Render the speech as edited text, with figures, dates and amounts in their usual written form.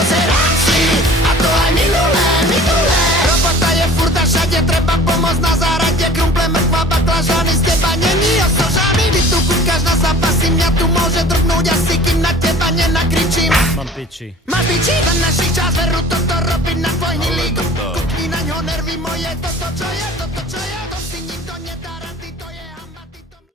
Pozerám si, a to aj minulé. Robota je furt a všade, treba pomôcť na zárade. Krumple, mrkva, baklažány, z teba není osožány. Vy tu kúkaš na zápasy, mňa tu môže drgnúť asi, kým na teba nenakričím. Mám piči. Máš piči? Za našich čas veru toto robiť na tvoj hnilík. Kukni naňho nervy moje, toto